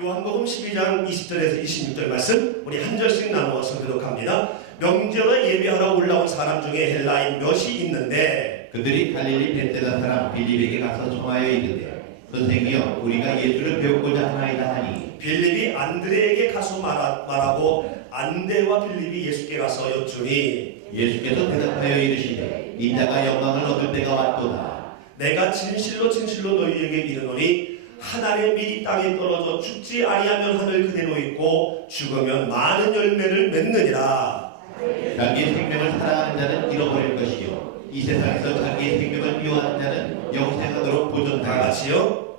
요한복음 12장 20절에서 26절 말씀 우리 한 절씩 나누어서 교독합니다. 명절에 예배하러 올라온 사람 중에 헬라인 몇이 있는데 그들이 갈릴리 벳세다 사람 빌립에게 가서 청하여 이르되 선생이여 우리가 예수를 배우고자 하나이다 하니 빌립이 안드레에게 가서 말하고 안드레와 빌립이 예수께 가서 여쭈니 예수께서 대답하여 이르시되 인자가 영광을 얻을 때가 왔도다. 내가 진실로 진실로 너희에게 이르노니 한 알의 밀이 땅에 떨어져 죽지 아니하면 하늘 그대로 있고 죽으면 많은 열매를 맺느니라. 자기의 생명을 사랑하는 자는 잃어버릴 것이요 이 세상에서 자기의 생명을 미워하는 자는 영생하도록 보존하라. 다 같이요.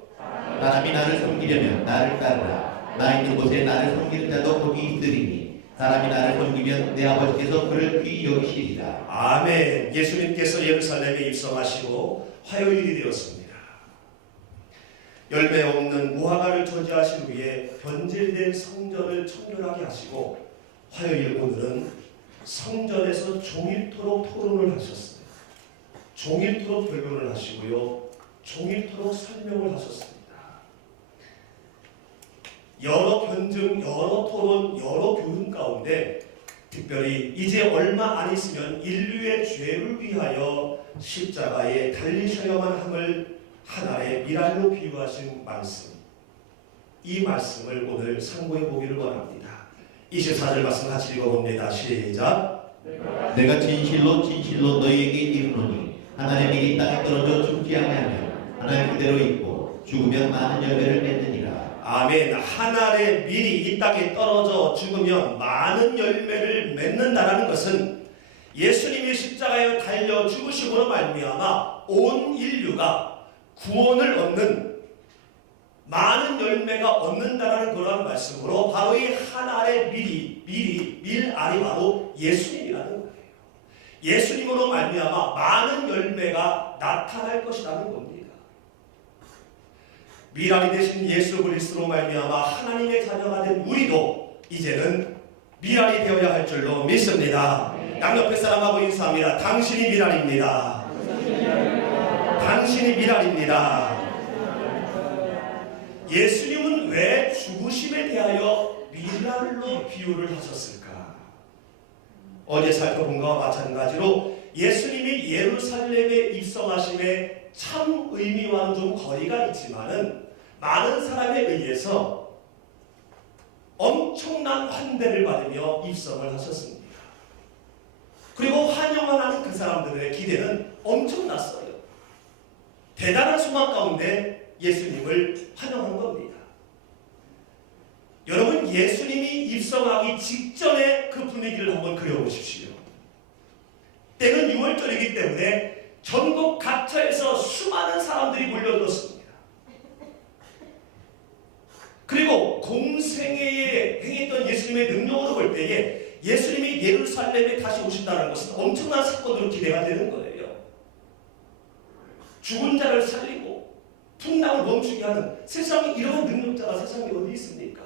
사람이 나를 섬기려면 나를 따르라. 나 있는 곳에 나를 섬기는 자도 거기 있으리니 사람이 나를 섬기면 내 아버지께서 그를 귀히 여기시리라. 아멘. 예수님께서 예루살렘에 입성하시고 화요일이 되었습니다. 열매 없는 무화과를 저지하신 후에 변질된 성전을 청결하게 하시고 화요일 오늘은 성전에서 종일토록 토론을 하셨어요. 종일토록 변론을 하시고요. 종일토록 설명을 하셨습니다. 여러 변증, 여러 토론, 여러 교훈 가운데 특별히 이제 얼마 안 있으면 인류의 죄를 위하여 십자가에 달리셔야만 함을 하나의 미랄로 비유하신 말씀, 이 말씀을 오늘 상고해 보기를 원합니다. 24절 말씀 같이 읽어봅니다. 시작. 내가 진실로 진실로 너희에게 이르노니 하나의 밀이 땅에 떨어져 죽지 아니하면 하나의 그대로 있고 죽으면 많은 열매를 맺느니라. 아멘. 한 알의 밀이 이 땅에 떨어져 죽으면 많은 열매를 맺는다라는 것은 예수님이 십자가에 달려 죽으심으로 말미암아 온 인류가 구원을 얻는 많은 열매가 얻는다라는 그런 말씀으로 바로 이 한 알의 밀알이 바로 예수님이라는 거예요. 예수님으로 말미암아 많은 열매가 나타날 것이라는 겁니다. 밀알이 되신 예수 그리스도로 말미암아 하나님의 자녀가 된 우리도 이제는 밀알이 되어야 할 줄로 믿습니다. 양옆에 사람하고 인사합니다. 당신이 밀알입니다. 당신이 밀알입니다. 예수님은 왜 죽으심에 대하여 밀알로 비유를 하셨을까? 어제 살펴본 것과 마찬가지로 예수님이 예루살렘에 입성하심에 참 의미와는 좀 거리가 있지만은 많은 사람에 의해서 엄청난 환대를 받으며 입성을 하셨습니다. 그리고 환영을 하는 그 사람들의 기대는 엄청났어요. 대단한 소망 가운데 예수님을 환영한 겁니다. 여러분, 예수님이 입성하기 직전에 그 분위기를 한번 그려보십시오. 때는 6월절이기 때문에 전국 각처에서 수많은 사람들이 몰려들었습니다. 그리고 공생애에 행했던 예수님의 능력으로 볼 때에 예수님이 예루살렘에 다시 오신다는 것은 엄청난 사건으로 기대가 되는 거예요. 죽은 자를 살리고 풍랑을 멈추게 하는 세상에 이러한 능력자가 세상에 어디 있습니까?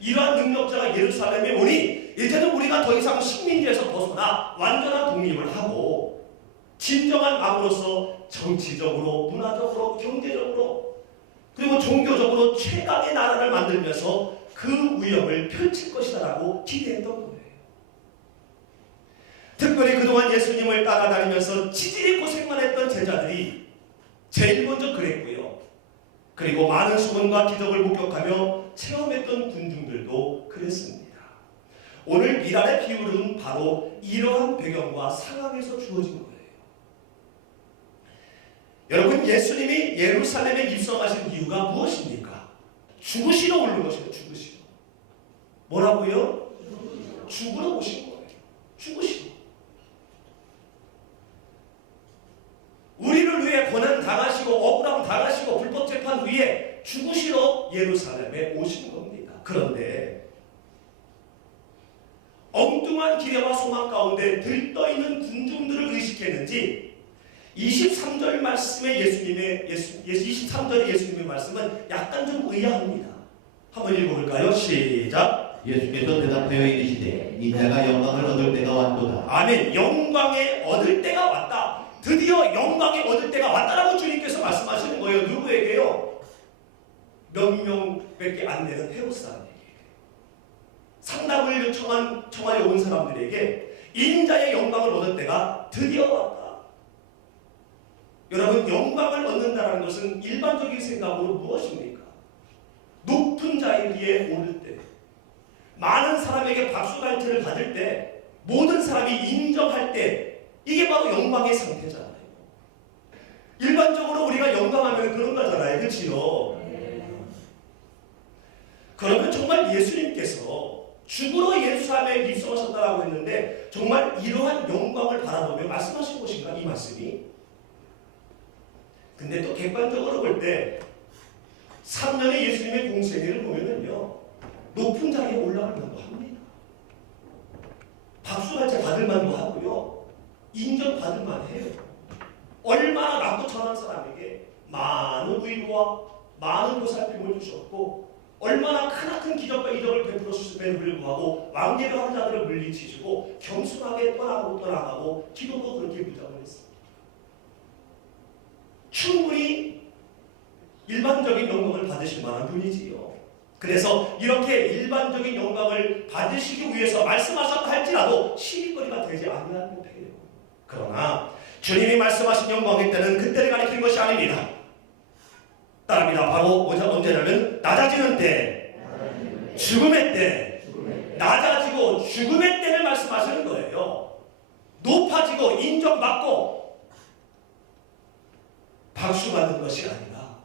이러한 능력자가 예루살렘에 오니 이제는 우리가 더 이상 식민지에서 벗어나 완전한 독립을 하고 진정한 왕으로서 정치적으로, 문화적으로, 경제적으로 그리고 종교적으로 최강의 나라를 만들면서 그 위협을 펼칠 것이다라고 기대했던 거예요. 특별히 그동안 예수님을 따라다니면서 지질이 고생만 했던 제자들이 제일 먼저 그랬고요. 그리고 많은 수건과 기적을 목격하며 체험했던 군중들도 그랬습니다. 오늘 밀알의 비유는 바로 이러한 배경과 상황에서 주어진 거예요. 여러분, 예수님이 예루살렘에 입성하신 이유가 무엇입니까? 죽으시러 오는 것이에요. 죽으시러. 뭐라고요? 죽으러 오신 거예요. 죽으시러. 우리를 위해 고난 당하시고 억울함 당하시고 불법 재판 위에 죽으시러 예루살렘에 오신 겁니다. 그런데 엉뚱한 기대와 소망 가운데 들떠있는 군중들을 의식했는지 23절 말씀의 23절의 예수님의 말씀은 약간 좀 의아합니다. 한번 읽어볼까요? 시작. 예수께서 대답하여 이르시되 인자가 영광을 얻을 때가 왔도다. 아멘. 영광에 얻을 때가 왔다. 드디어 영광에 얻을 때가 왔다라고 주님께서 말씀하시는 거예요. 누구에게요? 몇 명밖에 안 되는 회원 사람에게, 상담을 청하여 온 사람들에게 인자의 영광을 얻을 때가 드디어 왔다. 여러분, 영광을 얻는다는 것은 일반적인 생각으로 무엇입니까? 높은 자리에 오를 때, 많은 사람에게 박수갈채를 받을 때, 모든 사람이 인정할 때, 이게 바로 영광의 상태잖아요. 일반적으로 우리가 영광하면 그런 거잖아요. 그렇지요? 그러면 정말 예수님께서 죽으러 예루살렘에 입성하셨다고 했는데 정말 이러한 영광을 바라보며 말씀하신 것인가, 이 말씀이? 근데 또 객관적으로 볼 때 3년의 예수님의 공생애를 보면은요, 높은 자리에 올라갈 만도 합니다. 박수갈채 받을 만도 하고요, 인정받을 만해요. 얼마나 낮고 천한 사람에게 많은 의로와 많은 보살핌을 주셨고, 얼마나 크나큰 기적과 이적을 베풀어 주심에도 불구하고 왕계를 하는 자들을 물리치시고 겸손하게 떠나가고 기도도 그렇게 무장을 했습니다. 충분히 일반적인 영광을 받으실 만한 분이지요. 그래서 이렇게 일반적인 영광을 받으시기 위해서 말씀하셨다 할지라도 시비거리가 되지 아니하는 것이에요. 그러나 주님이 말씀하신 영광일 때는 그때를 가리키는 것이 아닙니다. 따릅니다. 바로 언제냐면 낮아지는 때, 죽음의 때, 낮아지고 죽음의 때를 말씀하시는 거예요. 높아지고 인정받고 박수받는 것이 아니라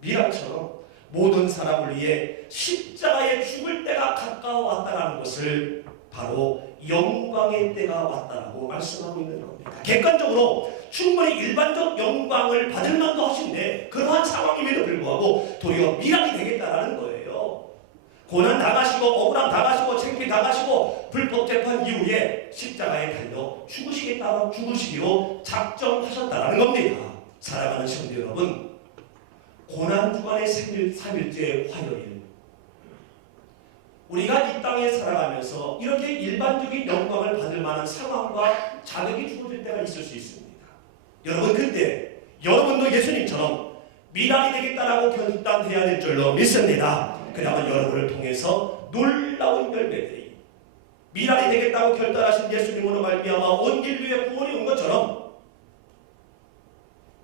미랄처럼 모든 사람을 위해 십자가에 죽을 때가 가까워 왔다는 것을 바로 영광의 때가 왔다라고 말씀하고 있는 겁니다. 객관적으로 충분히 일반적 영광을 받을 만도 하신데 그러한 상황임에도 불구하고 도리어 미랄이 되겠다라는 거예요. 고난 당하시고 억울함 당하시고 창피 당하시고 불법 재판 이후에 십자가에 달려 죽으시기로 작정하셨다라는 겁니다. 사랑하는 성도 여러분, 고난 주간의 3일째 화요일, 우리가 이 땅에 살아가면서 이렇게 일반적인 영광을 받을 만한 상황과 자격이 주어질 때가 있을 수 있습니다. 여러분, 그때 여러분도 예수님처럼 미랄이 되겠다라고 결단해야 될 줄로 믿습니다. 그러면 여러분을 통해서 놀라운 열매들이, 미랄이 되겠다고 결단하신 예수님으로 말미암아 온 인류의 구원이 온 것처럼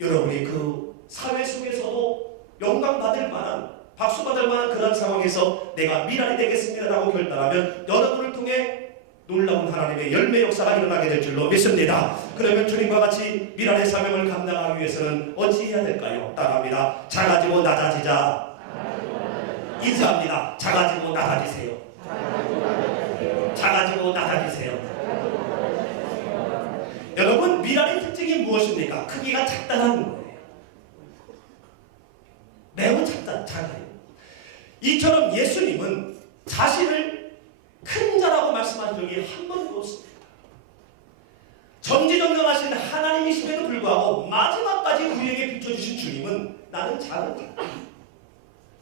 여러분이 그 사회 속에서도 영광 받을 만한, 박수 받을 만한 그런 상황에서 내가 미랄이 되겠습니다라고 결단하면 여러분을 통해 놀라운 하나님의 열매 역사가 일어나게 될 줄로 믿습니다. 그러면 주님과 같이 미랄의 사명을 감당하기 위해서는 어찌해야 될까요? 따라합니다. 작아지고 낮아지자. 인사합니다. 작아지고 낮아지세요. 작아지고 낮아지세요. 여러분, 미랄의 특징이 무엇입니까? 크기가 작다는 거예요. 매우 작아요. 이처럼 예수님은 자신을 큰 자라고 말씀한 적이 한 번도 없습니다. 전지전능하신 하나님이심에도 불구하고 마지막까지 우리에게 비춰주신 주님은 나는 작은 자,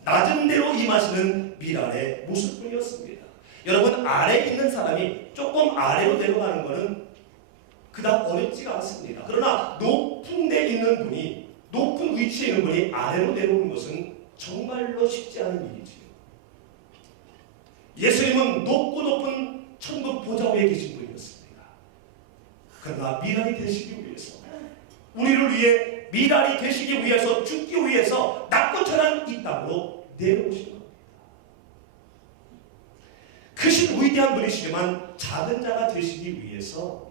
낮은 대로 임하시는 미랄의 모습뿐이었습니다. 여러분, 아래에 있는 사람이 조금 아래로 내려가는 것은 그다음 어렵지가 않습니다. 그러나 높은 데 있는 분이, 높은 위치에 있는 분이 아래로 내려오는 것은 정말로 쉽지 않은 일이지요. 예수님은 높고 높은 천국 보좌 위에 계신 분이었습니다. 그러나 미랄이 되시기 위해서, 우리를 위해 미랄이 되시기 위해서, 죽기 위해서 낮고 천한 이 땅으로 내려오신 겁니다. 크신 위대한 분이시지만 작은 자가 되시기 위해서,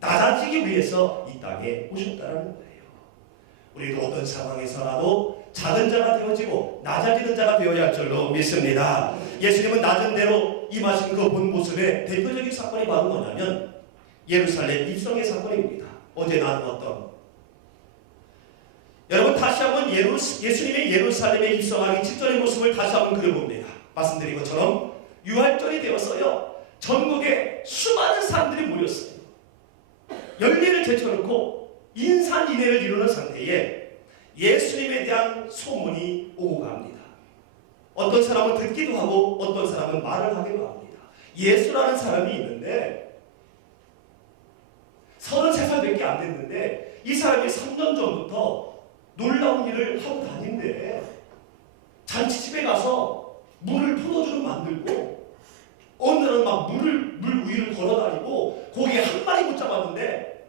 낮아지기 위해서 이 땅에 오셨다는 거예요. 우리도 어떤 상황에서라도 작은 자가 되어지고 낮아지는 자가 되어야 할 줄로 믿습니다. 예수님은 낮은 대로 임하신 그 본 모습의 대표적인 사건이 바로 뭐냐면 예루살렘 입성의 사건입니다. 어제 나누었던, 여러분 다시 한번 예수님의 예루살렘에 입성하기 직전의 모습을 다시 한번 그려봅니다. 말씀드린 것처럼 유월절이 되어서요, 전국에 수많은 사람들이 모였어요. 열례를 제쳐놓고 인산인해를 이루는 상태에 예수님에 대한 소문이 오고 갑니다. 어떤 사람은 듣기도 하고 어떤 사람은 말을 하기도 합니다. 예수라는 사람이 있는데 33살밖에 안 됐는데 이 사람이 3년 전부터 놀라운 일을 하고 다닌대. 잔치집에 가서 물을 포도주로 만들고 어느 날은 막 물 위를 걸어다니고 고기 한 마리 못 잡았는데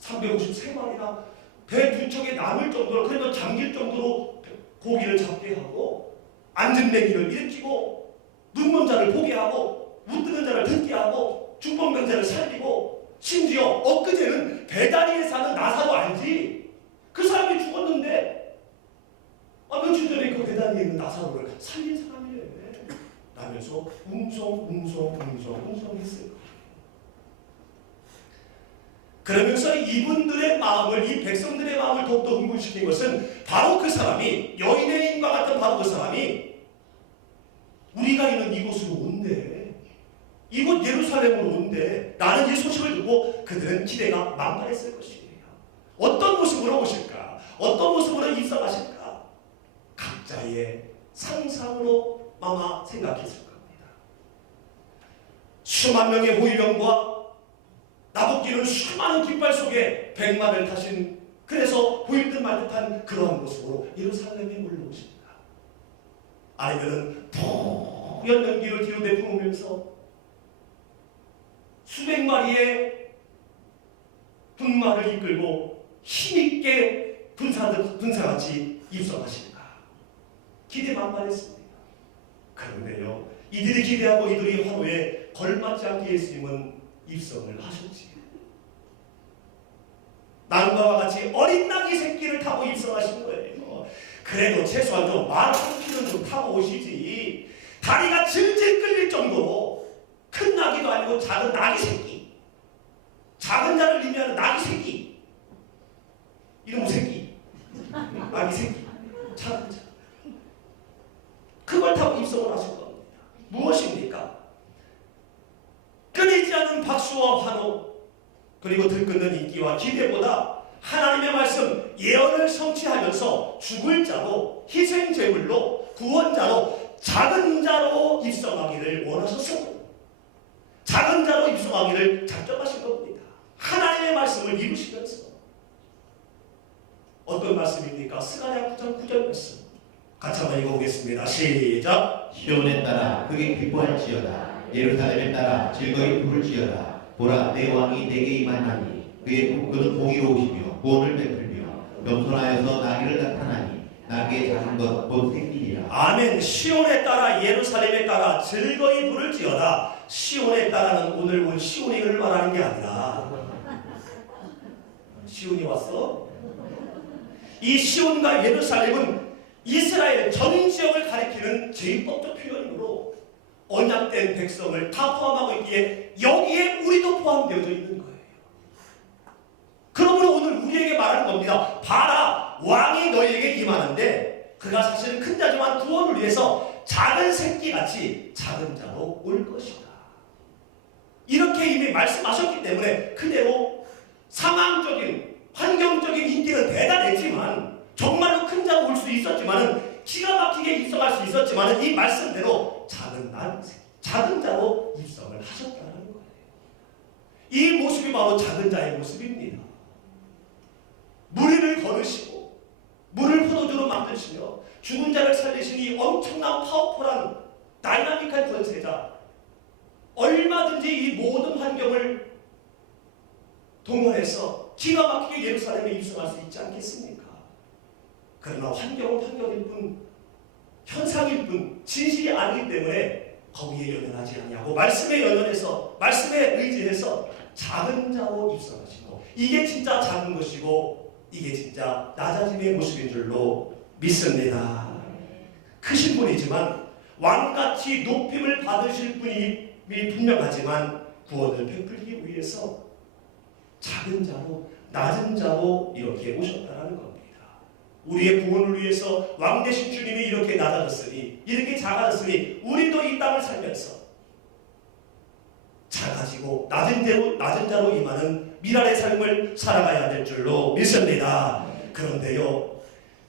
353마리나 배 두 척에 남을 정도로, 그래도 잠길 정도로 고기를 잡게 하고 앉은 맹이를 일으키고 눈먼 자를 보게 하고 못 듣는 자를 듣게 하고 중풍병자를 살리고, 심지어 엊그제는 배다리에 사는 나사로 알지? 그 사람이 죽었는데 며칠 전에 그 배다리에 있는 나사로를 살린 사람이래 라면서 웅성웅성 했어요. 그러면서 이분들의 마음을, 이 백성들의 마음을 더욱더 흥분시킨 것은 바로 그 사람이, 여인의 인과 같은 바로 그 사람이 우리가 있는 이곳으로 온대. 이곳 예루살렘으로 온대. 라는 이 소식을 듣고 그들은 기대가 만발했을 것이에요. 어떤 모습으로 오실까? 어떤 모습으로 입성하실까? 각자의 상상으로 아마 생각했을 겁니다. 수만 명의 호위병과 나복기는 수많은 깃발 속에 백마를 타신, 그래서 보일듯 말듯한 그러한 모습으로 예루살렘에 올라오십니다. 아니면은 푸연 연기를 뒤로 내뿜으면서 수백 마리의 군마를 이끌고 힘있게 분사같이 입성하십니다. 기대 만만했습니다. 그런데요, 이들이 기대하고 이들이 환호에 걸맞지 않게 예수님은 입성을 하셨지. 남과 같이 어린 나귀 새끼를 타고 입성하신 거예요. 그래도 최소한 좀 말 한 키는 좀 타고 오시지. 다리가 질질 끌릴 정도로 큰 나귀도 아니고 작은 나귀 새끼, 작은 자를 의미하는 나귀 새끼, 이름 새끼, 나귀 새끼, 작은 자, 그걸 타고 입성을 하신 겁니다. 무엇입니까? 끊이지 않은 박수와 환호, 그리고 들끓는 인기와 기대보다 하나님의 말씀, 예언을 성취하면서 죽을 자로, 희생 제물로, 구원자로, 작은 자로 입성하기를 원하셨습니다. 작은 자로 입성하기를 작정하신 겁니다. 하나님의 말씀을 이루시면서. 어떤 말씀입니까? 스가랴 9장 9절 말씀 같이 한번 읽어보겠습니다. 시작. 시온에 따라 크게 기뻐할지어다. 예루살렘에 따라 즐거이 부를지어다. 보라, 내 왕이 내게 임하나니 그의 그는 공의로우시며 구원을 베풀며 겸손하여서 나귀를 나타나니 나귀의 작은 것 곧 생기리라. 아멘. 시온에 따라 예루살렘에 따라 즐거이 부를지어다. 시온에 따라는 오늘 온 시온이를 말하는 게 아니라, 시온이 왔어? 이 시온과 예루살렘은 이스라엘 전 지역을 가리키는 제입법적 표현으로 언약된 백성을 다 포함하고 있기에 여기에 우리도 포함되어져 있는 거예요. 그러므로 오늘 우리에게 말하는 겁니다. 봐라, 왕이 너희에게 임하는데 그가 사실은 큰 자지만 구원을 위해서 작은 새끼같이 작은 자로 올 것이다. 이렇게 이미 말씀하셨기 때문에 그대로 상황적인, 환경적인 인기는 대단했지만, 정말로 큰 자로 올 수 있었지만, 기가 막히게 입성할 수 있었지만, 이 말씀대로 작은 자로 입성을 하셨다는 거예요. 이 모습이 바로 작은 자의 모습입니다. 무리를 거르시고 물을 포도주로 만드시며 죽은 자를 살리시니 엄청난 파워풀한 다이나믹한 권세자, 얼마든지 이 모든 환경을 동원해서 기가 막히게 예루살렘에 입성할 수 있지 않겠습니까? 그러나 환경은 환경일 뿐, 현상일 뿐, 진실이 아니기 때문에 거기에 연연하지 않냐고 말씀에 연연해서, 말씀에 의지해서 작은 자로 입성하시고, 이게 진짜 작은 것이고 이게 진짜 낮아짐의 모습인 줄로 믿습니다. 크신 분이지만, 왕같이 높임을 받으실 분이 분명하지만 구원을 베풀기 위해서 작은 자로, 낮은 자로 이렇게 오셨다는 겁니다. 우리의 구원을 위해서 왕 되신 주님이 이렇게 낮아졌으니, 이렇게 작아졌으니 우리도 이 땅을 살면서 작아지고 낮은 자로 임하는 미랄의 삶을 살아가야 될 줄로 믿습니다. 그런데요,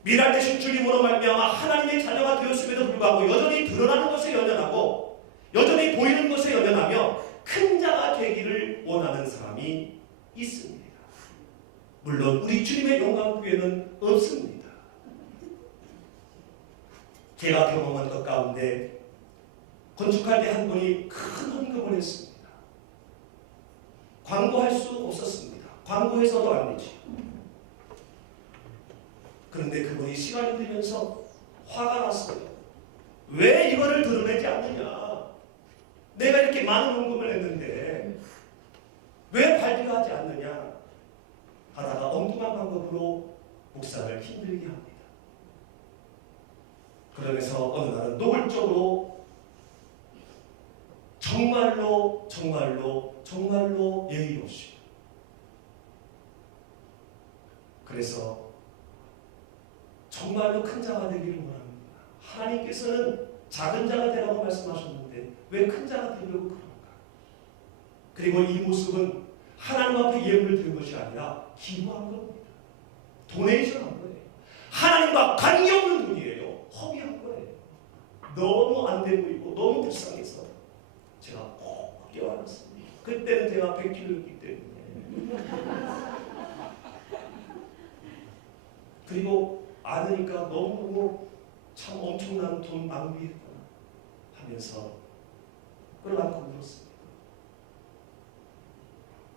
미랄 되신 주님으로 말미암아 하나님의 자녀가 되었음에도 불구하고 여전히 드러나는 것에 연연하고 여전히 보이는 것에 연연하며 큰 자가 되기를 원하는 사람이 있습니다. 물론 우리 주님의 영광교회는 없습니다. 제가 경험한 것 가운데 건축할 때 한 분이 큰 헌금을 했습니다. 광고할 수 없었습니다. 광고해서도 안 되죠. 그런데 그분이 시간이 들면서 화가 났어요. 왜 이거를 드러내지 않느냐? 내가 이렇게 많은 헌금을 했는데 왜 발표하지 않느냐? 하다가 엉뚱한 방법으로 목사를 힘들게 합니다. 그러면서 어느 날은 노골적으로 정말로 예의 없이, 그래서 정말로 큰 자가 되기를 원합니다. 하나님께서는 작은 자가 되라고 말씀하셨는데 왜 큰 자가 되려고 그런가? 그리고 이 모습은 하나님 앞에 예물을 드린 것이 아니라 기부한 겁니다. 도네이션 한 거예요. 하나님과 관계없는 분이에요. 허비한 거예요. 너무 안 돼 보이고 너무 불쌍해서 제가 꼭 껴안았습니다. 그때는 제가 100kg였기 때문에. 그리고 아느니까 너무 참 엄청난 돈 낭비했구나 하면서 끌어안고 울었습니다.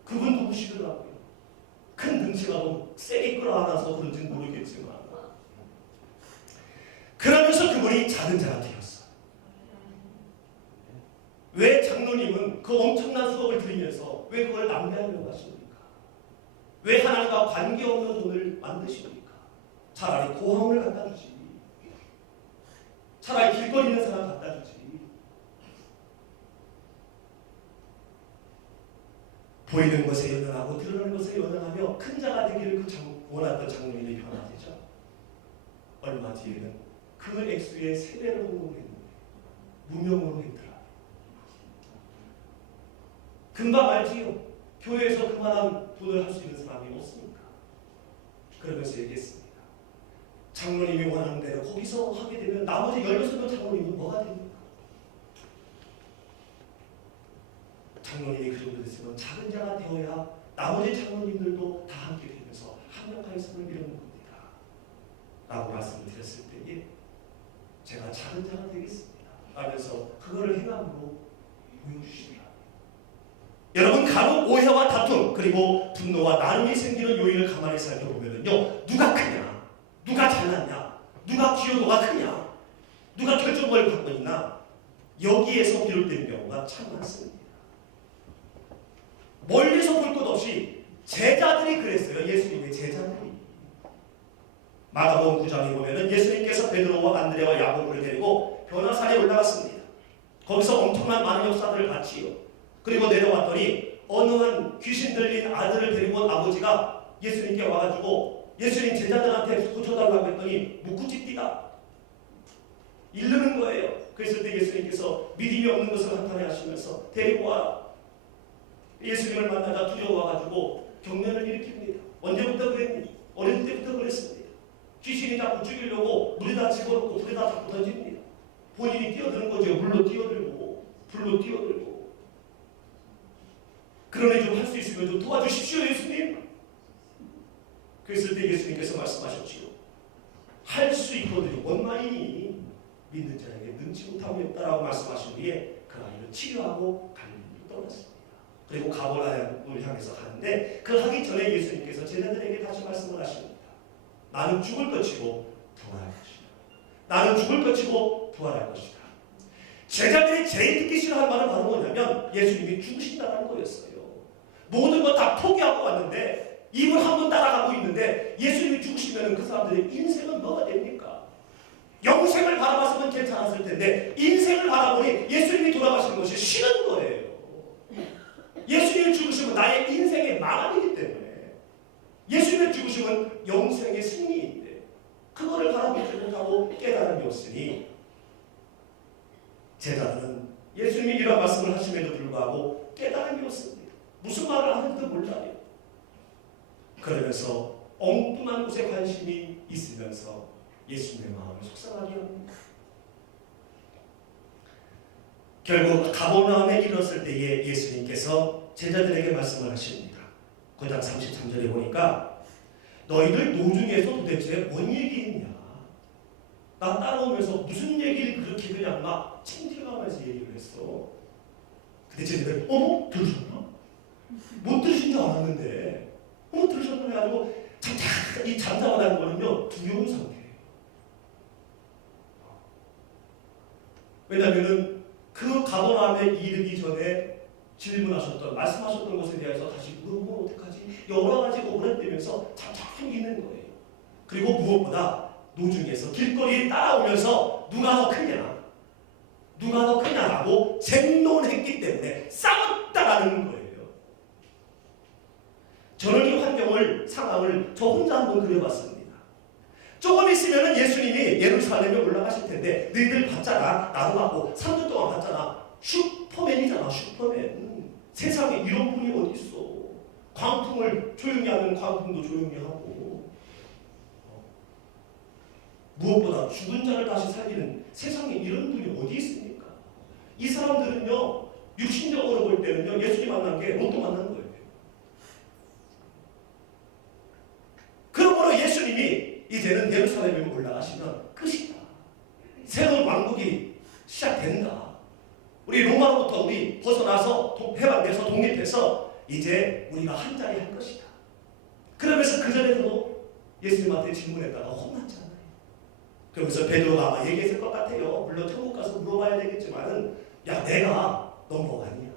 그분 누구시더라고요. 큰 등치가 너무 세게 끌어안아서 그런지 모르겠지만, 그러면서 그분이 작은 자가 되었어요. 왜 장로님은 그 엄청난 수업을 들으면서 왜 그걸 낭비하려고 하십니까? 왜 하나님과 관계없는 돈을 만드십니까? 차라리 고아원을 갖다 주지. 차라리 길거리 있는 사람 갖다 주지. 보이는 것에 연연하고 드러나는 것에 연연하며 큰 자가 되기를 원했던 장로님이 변화되죠. 얼마 뒤에는 그 액수의 3배를 헌금했는데 무명으로 했더라. 금방 알지요. 교회에서 그만한 돈을 할 수 있는 사람이 없습니까? 그러면서 얘기했습니다. 장로님이 원하는 대로 거기서 하게 되면 나머지 16명 장로님은 뭐가 됩니까? 장로님이 그 정도 됐으면 작은 자가 되어야 나머지 장로님들도 다 함께 되면서 합력하여 손을 이루는 겁니다. 라고 말씀을 드렸을 때에 제가 작은 자가 되겠습니다 하면서 그거를 행함으로 보여주시더라고요. 여러분, 간혹 오해와 다툼 그리고 분노와 나눔이 생기는 요인을 가만히 살펴보면요, 누가 크냐, 누가 잘났냐, 누가 기여도가 크냐, 누가 결정권을 갖고 있나, 여기에서 비롯된 경우가 참 많습니다. 멀리서 볼 것 없이 제자들이 그랬어요. 예수님의 제자들이. 마가복음 9장에 보면은 예수님께서 베드로와 안드레와 야고보를 데리고 변화산에 올라갔습니다. 거기서 엄청난 많은 역사들을 봤지요. 그리고 내려왔더니 어느 한 귀신 들린 아들을 데리고 온 아버지가 예수님께 와가지고 예수님 제자들한테 고쳐달라고 했더니 묵구짓기다 이르는 거예요. 그랬을 때 예수님께서 믿음이 없는 것을 한탄해 하시면서 데리고 와라. 예수님을 만나자 두려워와가지고 경련을 일으킵니다. 언제부터 그랬니? 어릴 때부터 그랬습니다. 귀신이 자꾸 죽이려고 물에다 집어넣고 불에다 자꾸 던집니다. 본인이 뛰어드는 거죠. 물로 뛰어들고 불로 뛰어들고. 그러니 좀 할 수 있으면 좀 도와주십시오 예수님. 그랬을 때 예수님께서 말씀하셨지요. 할 수 있거든요. 뭔 말이니? 믿는 자에게 능치 못함이 없다라고 말씀하신 뒤에 그 아이를 치료하고 갈릴리로 떠났습니다. 그리고 가버나움을 향해서 가는데 그 하기 전에 예수님께서 제자들에게 다시 말씀을 하십니다. 나는 죽을 것이고 부활할 것이다. 나는 죽을 것이고 부활할 것이다. 제자들이 제일 듣기 싫어하는 말은 바로 뭐냐면 예수님이 죽으신다는 거였어요. 모든 것 다 포기하고 왔는데 입을 한 번 따라가고 있는데 예수님이 죽으시면 그 사람들의 인생은 뭐가 됩니까? 영생을 바라봤으면 괜찮았을 텐데 인생을 바라보니 예수님이 돌아가시는 것이 싫은 거예요. 예수님이 죽으시면 나의 인생의 망함이기 때문에 예수님이 죽으시면 영생의 승리인데 그거를 바라보지 못하고 깨달음이 없으니 제자들은 예수님이 이런 말씀을 하심에도 불구하고 깨달음이 없습니다. 무슨 말을 하는지도 몰라요. 그러면서 엉뚱한 곳에 관심이 있으면서 예수님의 마음을 속상하게 합니다. 결국 가버나움에 이르렀을 때에 예수님께서 제자들에게 말씀을 하십니다. 9장 33절에 보니까 너희들 노중에서 도대체 뭔 얘기했냐? 나 따라오면서 무슨 얘기를 그렇게 그냥 막 챙겨가면서 얘기를 했어. 근데 쟤네들 어머? 들으셨나? 못 들으신 줄 알았는데 어머 들으셨나 해가지고 이 잠잠하다는 거는요 두려운 상태예요. 왜냐하면은 그 가버나움에 이르기 전에 질문하셨던 말씀하셨던 것에 대해서 다시 물어보면 어떡하지? 여러 가지 오그라들면서 잠잠히 있는 거예요. 그리고 무엇보다 노중에서 길거리에 따라오면서 누가 더 크냐? 누가 더 크냐라고 쟁론했기 때문에 싸웠다라는 거예요. 저는 이 상황을 저 혼자 한번 그려봤습니다. 조금 있으면 예수님이 예루살렘에 올라가실 텐데 너희들 봤잖아. 나도 봤고 3년 동안 봤잖아. 슈퍼맨이잖아. 슈퍼맨. 세상에 이런 분이 어디 있어. 광풍을 조용히 하면 광풍도 조용히 하고 무엇보다 죽은 자를 다시 살리는 세상에 이런 분이 어디 있습니까? 이 사람들은요 육신적으로 볼 때는요 예수님 만난 게 로또 만난 거예요. 그러므로 예수님이 이제는 예루살렘에 올라가시면 끝이다. 새로운 왕국이 시작된다. 우리 로마로부터 우리 벗어나서 해방돼서 독립해서 이제 우리가 한 자리 할 것이다. 그러면서 그전에도 예수님한테 질문했다가 혼났잖아요. 그러면서 베드로가 아마 얘기했을 것 같아요. 물론 천국 가서 물어봐야 되겠지만은 야 내가 넘버원이야.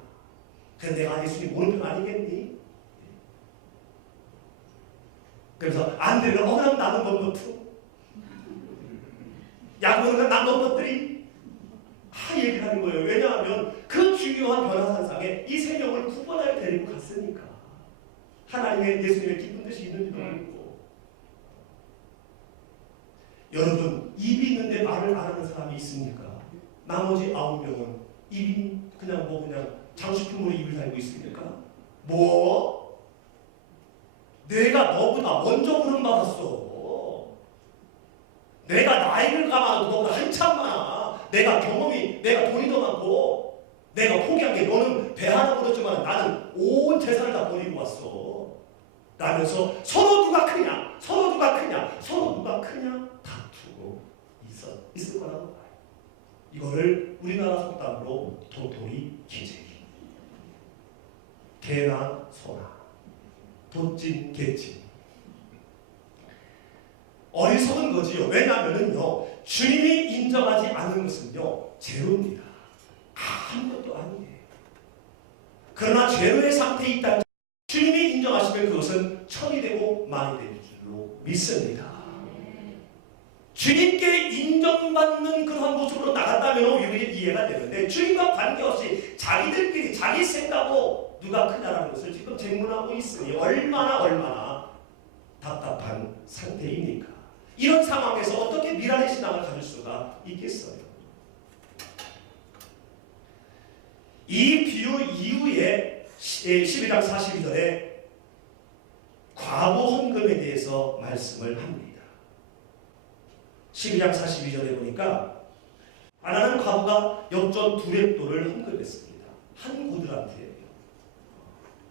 그래 내가 예수님 모르는 편 아니겠니? 그래서 안드레는 그럼 나는 넘버 2. 야고보는 난 넘버 3. 얘기하는 거예요. 왜냐하면 그 중요한 변화산상에 이 세 명을 구원하여 데리고 갔으니까. 하나님의 예수님의 기쁜 뜻이 있는지도 모르고. 여러분 입이 있는데 말을 안 하는 사람이 있습니까? 나머지 9명은 입이 그냥 장식품으로 입을 달고 있습니까? 뭐? 내가 너보다 먼저 부름받았어. 내가 나이를 감아도 너보다 한참 많아. 내가 경험이, 내가 돈이 더 많고 내가 포기한 게 너는 배 하나 버렸지만 나는 온 재산을 다 버리고 왔어. 라면서 서로 누가 크냐 다투고 있을 거라고 봐요. 이거를 우리나라 속담으로 도토리 기재기, 개나 소나, 도찐 개찐. 어리석은 거지요. 왜냐하면요 주님이 인정하지 않은 것은요 죄로입니다. 아무것도 아니에요. 그러나 죄로의 상태에 있다는 주님이 인정하시면 그것은 천이 되고 만이 될 줄로 믿습니다. 주님께 인정받는 그런 모습으로 나갔다면 오히려 이해가 되는데 주님과 관계없이 자기들끼리 자기 생각으로 누가 크냐라는 것을 지금 쟁론하고 있으니 얼마나 답답한 상태입니까? 이런 상황에서 어떻게 미랄의 신앙을 가질 수가 있겠어요? 이 비유 이후에 12장 42절에 과부 헌금에 대해서 말씀을 합니다. 12장 42절에 보니까 하나는 과부가 역전 두렙돈을 헌금했습니다. 한 고들한테요.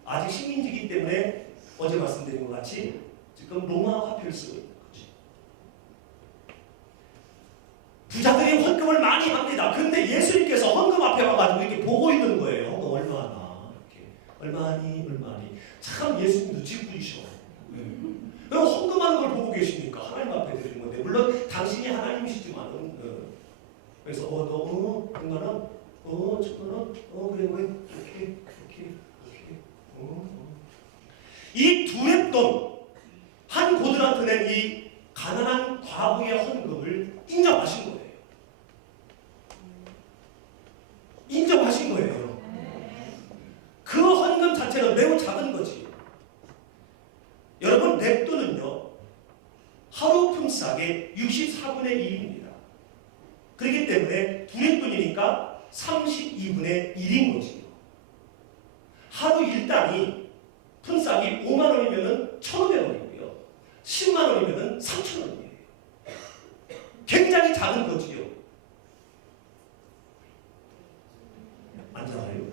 아직 식민지이기 때문에 어제 말씀드린 것 같이 지금 로마 화폐를 쓰고 있는 거지. 부자들이 헌금을 많이 합니다. 근데 예수님께서 헌금 앞에 와가지고 이렇게 보고 있는 거예요. 헌금 얼마나 이렇게 얼마니. 참 예수님도 직분이셔. 왜 헌금하는 걸 보고 계십니까? 하나님 앞에 드리는 건데 물론 당신이 하나님이시지만은 그래서 너 100만 원, 1000만 원, 그래 이렇게 이 두렙돈 한 고들한테 낸 이 가난한 과부의 헌금을 인정하신 거예요. 인정하신 거예요. 그 헌금 자체는 매우 작은 거지. 여러분 랩돈은요 하루 품삯의 64분의 1입니다. 그렇기 때문에 두렙돈이니까 32분의 1인 거지요. 하루 일당이 품삯이 5만 원이면 1,500원이고요. 10만 원이면 3,000원이에요. 굉장히 작은 거지요. 안 작아요?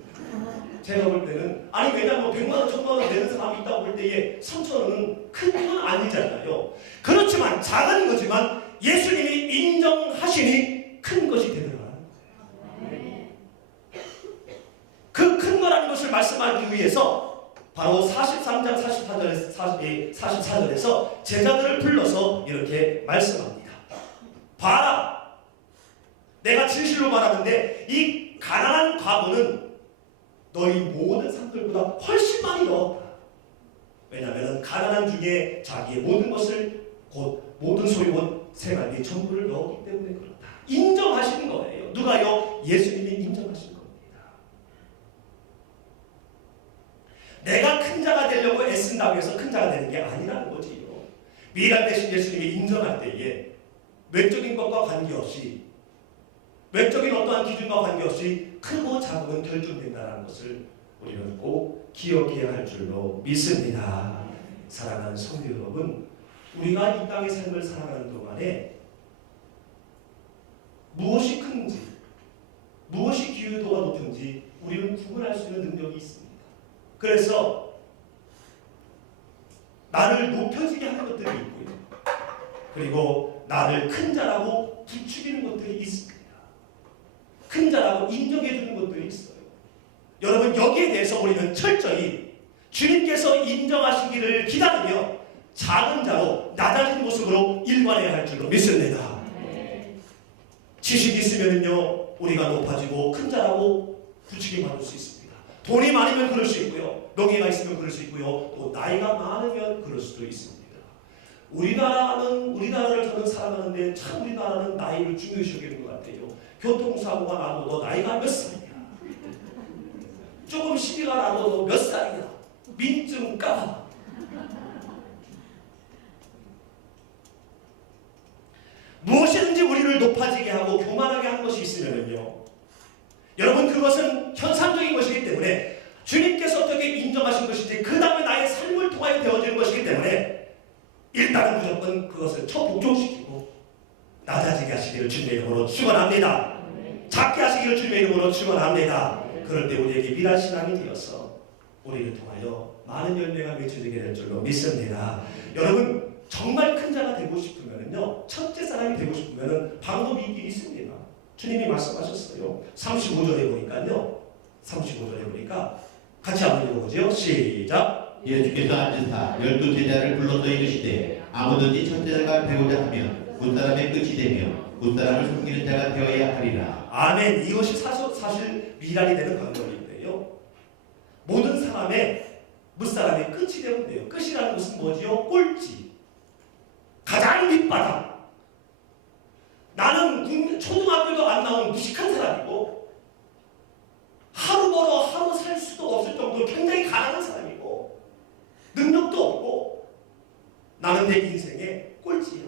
제가 볼 때는 아니 아니 왜냐하면 100만 원, 1000만 원 내는 사람이 있다고 볼 때에 3,000원은 큰 건 아니잖아요. 그렇지만 작은 거지만 예수님이 인정하시니 큰 것이 되더라. 그 큰 거라는 것을 말씀하기 위해서 바로 43장 44절에서 제자들을 불러서 이렇게 말씀합니다. 봐라, 내가 진실로 말하는데 이 가난한 과부는 너희 모든 상들보다 훨씬 많이 넣었다. 왜냐하면 가난한 중에 자기의 모든 것을 곧 모든 소유원 생활비 전부를 넣었기 때문에 그렇다. 인정하시는 거예요. 누가요? 예수님이 인정하시는 겁니다. 내가 큰 자가 되려고 애쓴다고 해서 큰 자가 되는 게 아니라는 거지요. 미랄 대신 예수님이 인정할 때에 외적인 것과 관계없이, 외적인 어떠한 기준과 관계없이 크고 작은 결정된다는 것을 우리는 꼭 기억해야 할 줄로 믿습니다. 사랑하는 성도 여러분, 우리가 이 땅의 삶을 살아가는 동안에 무엇이 큰지, 무엇이 기여도가 높은지 우리는 구분할 수 있는 능력이 있습니다. 그래서 나를 높여지게 하는 것들이 있고요. 그리고 나를 큰 자라고 부추기는 것들이 있습니다. 큰 자라고 인정해 주는 것들이 있어요. 여러분, 여기에 대해서 우리는 철저히 주님께서 인정하시기를 기다리며 작은 자로 낮아진 모습으로 일관해야 할 줄로 믿습니다. 지식이 있으면요 우리가 높아지고 큰 자라고 부추김 받을 수 있습니다. 돈이 많으면 그럴 수 있고요, 명예가 있으면 그럴 수 있고요, 또 나이가 많으면 그럴 수도 있습니다. 우리나라를 저는 살아가는데 참 우리나라는 나이를 중요시 여기는 것 같아요. 교통사고가 나도 너 나이가 몇 살이냐, 조금 시비가 나도 너 몇 살이냐, 민증 까. 무엇이든지 우리를 높아지게 하고 교만하게 하는 것이 있으면요, 여러분 그것은 현상적인 것이기 때문에 주님께서 어떻게 인정하신 것인지 그 다음에 나의 삶을 통하여 되어지는 것이기 때문에 일단은 무조건 그것을 복종시키고 낮아지게 하시기를 주님의 이름으로 축원합니다. 작게 하시기를 주님의 이름으로 축원합니다. 그럴 때 우리에게 미랄 신앙이 되어서 우리를 통하여 많은 열매가 맺혀지게 될 줄로 믿습니다. 여러분, 정말 큰 자가 되고 싶으면요, 첫째 사람이 되고 싶으면 방법이 있긴 있습니다. 주님이 말씀하셨어요. 35절에 보니까요, 35절에 보니까 같이 한번 읽어보죠. 시작. 예수께서 앉으사 12제자를 불러서 이르시되 아무든지 첫째가 되고자 하면 굿사람의 끝이 되며 굿사람을 섬기는 자가 되어야 하리라. 아멘. 이것이 사실 미랄이 되는 방법인데요, 모든 사람의 무사람의 끝이 되면 돼요. 끝이라는 것은 뭐지요? 꼴찌, 가장 밑바닥. 나는 초등학교도 안 나온 무식한 사람이고 하루 벌어 하루 살 수도 없을 정도로 굉장히 가난한 사람이고 능력도 없고 나는 내 인생의 꼴찌야.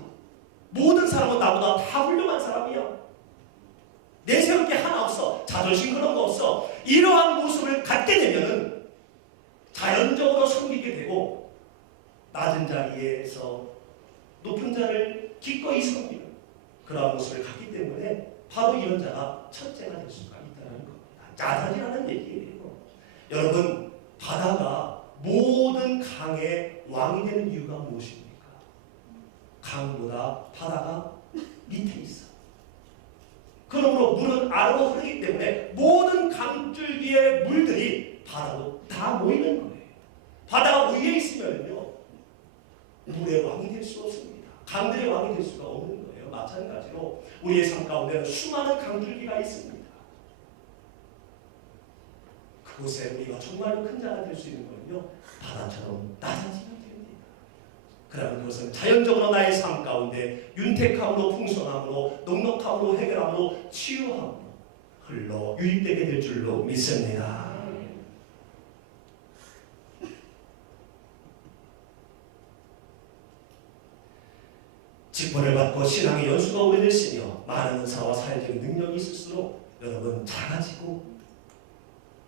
모든 사람은 나보다 다 훌륭한 사람이야. 내세울 게 하나 없어. 자존심 그런 거 없어. 이러한 모습을 갖게 되면은 자연적으로 섬기게 되고 낮은 자리에서 높은 자를 기꺼이 섬기는 그러한 모습을 갖기 때문에 바로 이런 자가 첫째가 될 수가 있다는 겁니다. 낮아지라는 얘기예요. 여러분, 바다가 모든 강의 왕이 되는 이유가 무엇입니까? 강보다 바다가 밑에 있어. 그러므로 물은 아래로 흐르기 때문에 모든 강줄기의 물들이 바다로 다 모이는 거예요. 바다가 위에 있으면요 물의 왕이 될 수 없습니다. 강들의 왕이 될 수가 없는 거예요. 마찬가지로 우리의 삶 가운데는 수많은 강줄기가 있습니다. 그곳에 우리가 정말로 큰 자가 될 수 있는 거는요, 바다처럼 낮아지면 됩니다. 그러면 그것은 자연적으로 나의 삶 가운데 윤택함으로, 풍성함으로, 넉넉함으로, 해결함으로, 치유함으로 흘러 유입되게 될 줄로 믿습니다. 직분을 받고 신앙의 연수가 오래됐으며 많은 은사와 사회적인 능력이 있을수록 여러분 작아지고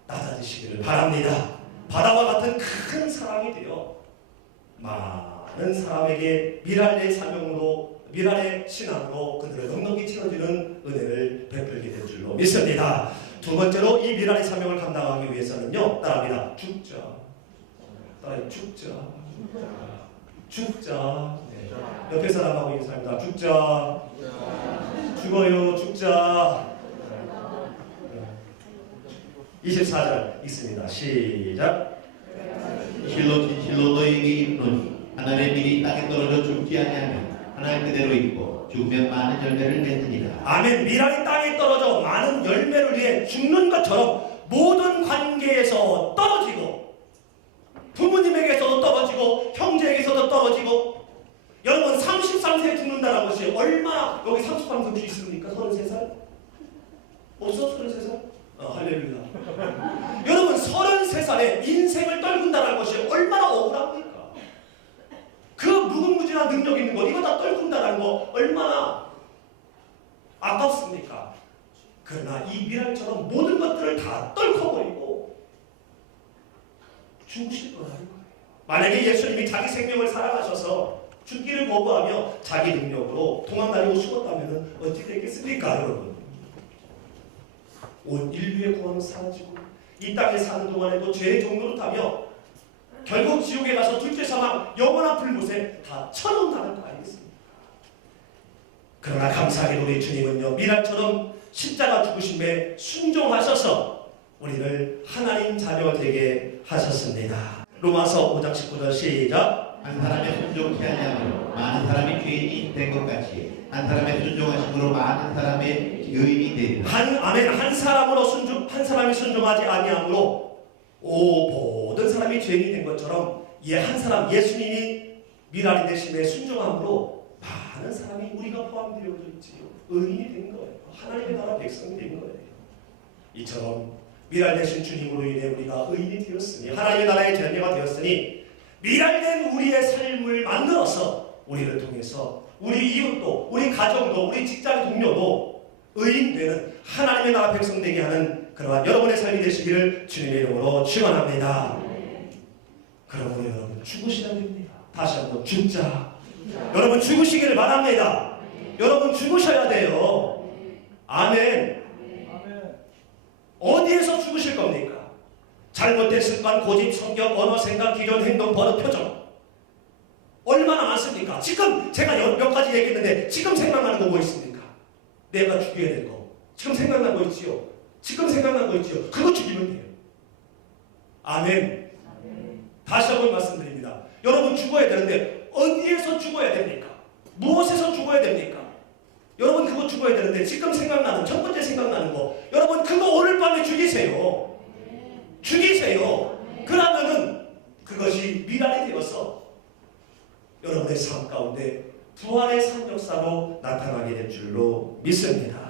낮아지시기를 바랍니다. 바다와 같은 큰 사랑이 되어 많은 사람에게 미랄의 사명으로, 미랄의 신앙으로 그들을 넉넉히 채워주는 은혜를 베풀게 될 줄로 믿습니다. 두 번째로 이 미랄의 사명을 감당하기 위해서는요, 따라합니다. 죽자. 따라해, 죽자. 죽자. 네. 옆에 사람하고 인사합니다. 죽자. 죽어요. 죽자. 24절 읽습니다. 시작. 실로 진실로 너희에게 이르노니 하늘의 밀이 땅에 떨어져 죽지 아니하면 하늘 그대로 있고 죽으면 많은 열매를 맺느니라. 아멘. 미랄이 땅에 떨어져 많은 열매를 위해 죽는 것처럼 모든 관계에서 떨어지고 부모님에게서도 떨어지고 형제에게서도 떨어지고 여러분 33세에 죽는다는 것이 얼마나 여기 33세 혹시 있습니까? 33살? 없어? 33살? 할렐루야. 여러분 33살에 인생을 떨군다는 것이 얼마나 억울합니까? 그 무궁무진한 능력 있는 것 이거 다 떨군다는 거 얼마나 아깝습니까? 그러나 이 미랄처럼 모든 것들을 다 떨궈버리고 죽으실 거라는 거예요. 만약에 예수님이 자기 생명을 사랑하셔서 죽기를 거부하며 자기 능력으로 도망 다니고 죽었다면 어떻게 됐겠습니까, 여러분? 온 인류의 구원은 사라지고 이 땅에 사는 동안에도 죄의 종로를 타며 결국 지옥에 가서 둘째 사망 영원한 불못에 다 쳐놓는다는 거 아니겠습니까? 그러나 감사하게도 우리 주님은요 미랄처럼 십자가 죽으심에 순종하셔서 우리를 하나님 자녀 되게 하셨습니다. 로마서 5장 19절 시작. 한 사람의 순종치 아니하므로 많은 사람이 죄인이 된 것 같이 한 사람의 순종하심으로 많은 사람의 의인이 되리라. 한 사람이 순종하지 아니하므로 모든 사람이 죄인이 된 것처럼 한 사람 예수님이 미랄이 되심에 순종함으로 많은 사람이 우리가 포함되어져 있지요. 의인이 된 거예요. 하나님의 나라 백성이 된 거예요. 이처럼 미랄 되신 주님으로 인해 우리가 의인이 되었으니 하나님의 나라의 자녀가 되었으니 미랄된 우리의 삶을 만들어서 우리를 통해서 우리 이웃도 우리 가정도 우리 직장 동료도 의인되는 하나님의 나라 백성 되게 하는 그러한 여러분의 삶이 되시기를 주님의 이름으로 축원합니다. 그러므로 여러분 죽으시면 됩니다. 다시 한번 죽자. 여러분 죽으시기를 바랍니다. 여러분 죽으셔야 돼요. 아멘. 어디에서 죽으실 겁니까? 잘못된 습관, 고집, 성격, 언어, 생각, 기존, 행동, 버릇, 표정 얼마나 많습니까? 지금 제가 몇 가지 얘기했는데 지금 생각나는 거 뭐 있습니까? 내가 죽여야 될 거 지금 생각난 거 있지요? 지금 생각난 거 있지요? 그거 죽이면 돼요. 아멘. 다시 한번 말씀드립니다. 여러분 죽어야 되는데 어디에서 죽어야 됩니까? 무엇에서 죽어야 됩니까? 여러분 그거 죽어야 되는데 지금 생각나는 첫 번째 생각나는 거 여러분 그거 오늘 밤에 죽이세요. 죽이세요. 그러면은 그것이 미랄이 되어서 여러분의 삶 가운데 부활의 산 역사로 나타나게 될 줄로 믿습니다.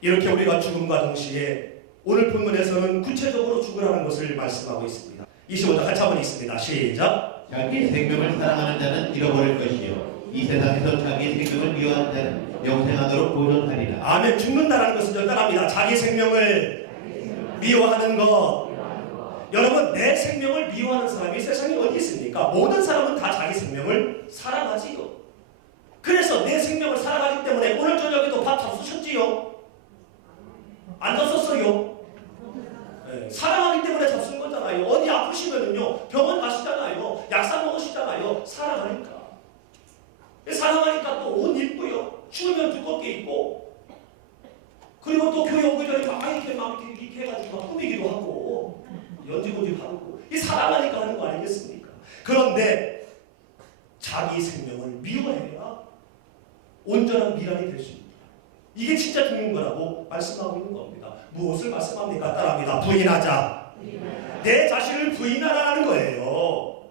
이렇게 우리가 죽음과 동시에 오늘 본문에서는 구체적으로 죽으라는 것을 말씀하고 있습니다. 25절 같이 한번 읽습니다. 시작. 자기 생명을 사랑하는 자는 잃어버릴 것이요 이 세상에서 자기 생명을 미워하는 자는 영생하도록 보존하리라. 아멘. 죽는다는 것은 절단합니다. 자기 생명을 미워하는 것. 여러분 내 생명을 미워하는 사람이 세상에 어디 있습니까? 모든 사람은 다 자기 생명을 사랑하지요. 그래서 내 생명을 사랑하기 때문에 오늘 저녁에도 밥 잡수셨지요? 안 잡섰어요? 네, 사랑하기 때문에 잡수는 거잖아요. 어디 아프시면은요 병원 가시잖아요. 약사 먹으시잖아요. 사랑하니까. 사랑하니까 또 옷 입고요. 추우면 두껍게 입고 그리고 또 교회 오기 전에 막 이렇게 해가지고 막 꾸미기도 하고 연지고지 바르고 이 사랑하니까 하는 거 아니겠습니까? 그런데 자기 생명을 미워해야 온전한 미랄이 될 수 있습니다. 이게 진짜 죽는 거라고 말씀하고 있는 겁니다. 무엇을 말씀합니까? 따라합니다. 부인하자. 내 자신을 부인하라는 거예요.